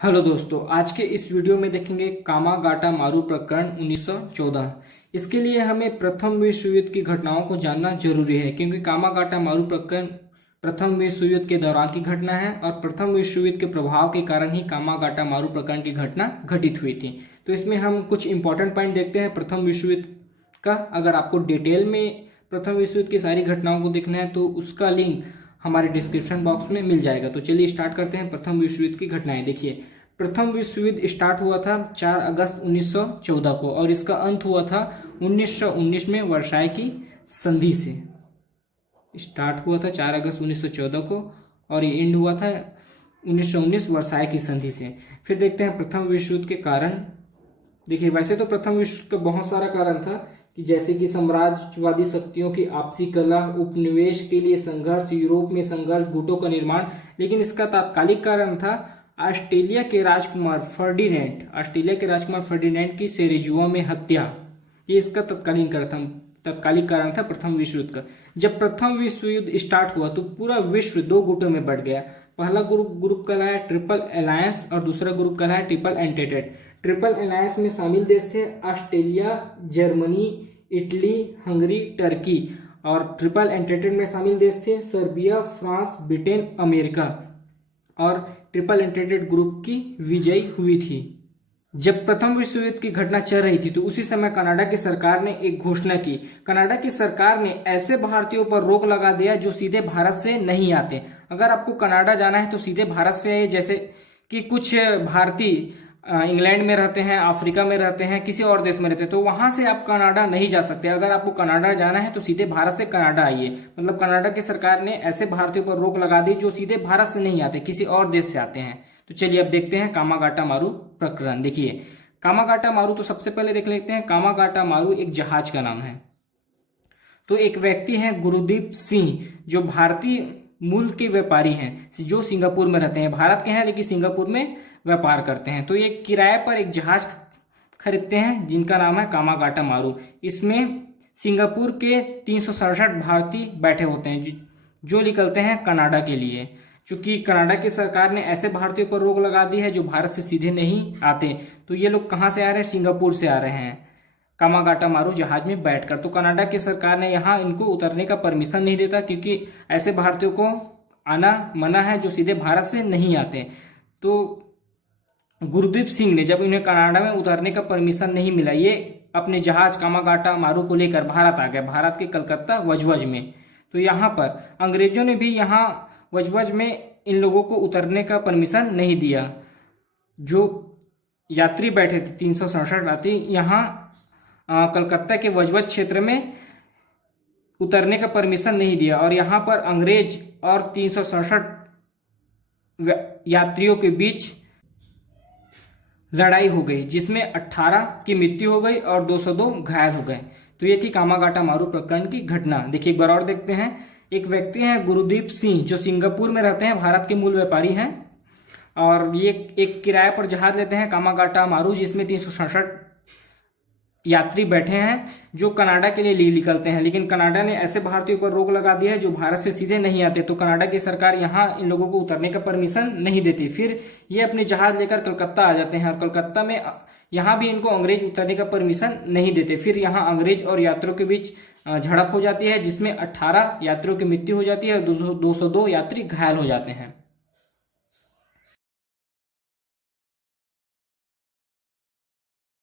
Hello दोस्तों, आज के इस वीडियो में देखेंगे कामागाटा मारू प्रकरण 1914। इसके लिए हमें प्रथम विश्व युद्ध की घटनाओं को जानना जरूरी है, क्योंकि कामागाटा मारू प्रकरण प्रथम विश्व युद्ध के दौरान की घटना है और प्रथम विश्व युद्ध के प्रभाव के कारण ही कामागाटा मारू प्रकरण की घटना घटित हुई थी। तो इसमें हम कुछ इंपॉर्टेंट पॉइंट देखते हैं प्रथम विश्व युद्ध का। अगर आपको डिटेल में प्रथम विश्व युद्ध की सारी घटनाओं को देखना है तो उसका लिंक हमारे डिस्क्रिप्शन बॉक्स में मिल जाएगा। तो चलिए स्टार्ट करते हैं प्रथम विश्व युद्ध की घटनाएं। देखिए, प्रथम विश्व युद्ध स्टार्ट हुआ था 4 अगस्त 1914 को और इसका अंत हुआ था 1919 में वर्साय की संधि से। स्टार्ट हुआ था 4 अगस्त 1914 को और ये एंड हुआ था 1919 वर्साय की संधि से। फिर देखते हैं प्रथम विश्व युद्ध के कारण। देखिए, वैसे तो प्रथम विश्व युद्ध का बहुत सारा कारण था कि जैसे कि साम्राज्यवादी शक्तियों की आपसी कलह, उपनिवेश के लिए संघर्ष, यूरोप में संघर्ष, गुटों का निर्माण। लेकिन इसका तात्कालिक कारण था ऑस्ट्रेलिया के राजकुमार फर्डिनेंड की सेरेजुआ में हत्या। ये इसका तत्कालिक कारण था प्रथम विश्व युद्ध का। जब प्रथम विश्व युद्ध स्टार्ट हुआ तो पूरा विश्व दो गुटों में बढ़ गया। पहला ग्रुप कहलाया ट्रिपल अलायंस और दूसरा ग्रुप कहलाया ट्रिपल एंटेटेड। ट्रिपल अलायंस में शामिल देश थे Australia, Germany, Italy, Hungary, Turkey. और ट्रिपल एंटेटेड में शामिल देश थे सर्बिया, फ्रांस, ब्रिटेन, अमेरिका। और ट्रिपल एंटेटेड ग्रुप की विजयी हुई थी। जब प्रथम विश्व युद्ध की घटना चल रही थी तो उसी समय कनाडा की सरकार ने एक घोषणा की। कनाडा की सरकार ने ऐसे भारतीयों पर रोक लगा दिया जो सीधे भारत से नहीं आते। अगर आपको कनाडा जाना है तो सीधे भारत से आइए। जैसे कि कुछ भारतीय इंग्लैंड में रहते हैं, अफ्रीका में रहते हैं, किसी और देश में रहते हैं, तो वहां से आप कनाडा नहीं जा सकते। अगर आपको कनाडा जाना है तो सीधे भारत से कनाडा आइए। मतलब कनाडा की सरकार ने ऐसे भारतीयों पर रोक लगा दी जो सीधे भारत से नहीं आते, किसी और देश से आते हैं। तो चलिए अब देखते हैं कामागाटा मारू प्रकरण। देखिए, कामागाटा मारू तो सबसे पहले देख लेते हैं। कामागाटा मारू एक जहाज का नाम है। तो एक व्यक्ति है गुरुदीप सिंह, जो भारतीय मूल के व्यापारी हैं, जो सिंगापुर में रहते हैं। भारत के हैं लेकिन सिंगापुर में व्यापार करते हैं। तो ये किराए पर एक जहाज खरीदते हैं जिनका नाम है कामागाटा मारू। इसमें सिंगापुर के 367 भारतीय बैठे होते हैं जो निकलते हैं कनाडा के लिए। चूंकि कनाडा की सरकार ने ऐसे भारतीयों पर रोक लगा दी है जो भारत से सीधे नहीं आते, तो ये लोग कहाँ से आ रहे हैं? सिंगापुर से आ रहे हैं कामागाटा मारू जहाज में बैठकर। तो कनाडा की सरकार ने यहाँ इनको उतरने का परमिशन नहीं देता, क्योंकि ऐसे भारतीयों को आना मना है जो सीधे भारत से नहीं आते। तो गुरदीप सिंह ने जब इन्हें कनाडा में उतरने का परमिशन नहीं मिला, ये अपने जहाज कामागाटा मारू को लेकर भारत आ गए, भारत के कलकत्ता वजवज में। तो यहाँ पर अंग्रेजों ने भी यहाँ वजवज में इन लोगों को उतरने का परमिशन नहीं दिया। जो यात्री बैठे थे 367 यात्री, यहाँ कलकत्ता के वजवज क्षेत्र में उतरने का परमिशन नहीं दिया और यहाँ पर अंग्रेज और 367 यात्रियों के बीच लड़ाई हो गई, जिसमें 18 की मृत्यु हो गई और 202 घायल हो गए। तो ये थी कामागाटा मारू प्रकरण की घटना। देखिए, एक बार और देखते हैं। एक व्यक्ति हैं गुरुदीप सिंह, जो सिंगापुर में रहते हैं, भारत के मूल व्यापारी हैं और ये एक किराए पर जहाज लेते हैं कामागाटा मारू, जिसमें 367 यात्री बैठे हैं जो कनाडा के लिए निकलते हैं। लेकिन कनाडा ने ऐसे भारतीयों पर रोक लगा दी है जो भारत से सीधे नहीं आते, तो कनाडा की सरकार यहाँ इन लोगों को उतरने का परमिशन नहीं देती। फिर ये अपने जहाज लेकर कलकत्ता आ जाते हैं और कलकत्ता में यहाँ भी इनको अंग्रेज उतरने का परमिशन नहीं देते। फिर यहाँ अंग्रेज और यात्रियों के बीच झड़प हो जाती है, जिसमें 18 यात्रियों की मृत्यु हो जाती है और 202 यात्री घायल हो जाते हैं।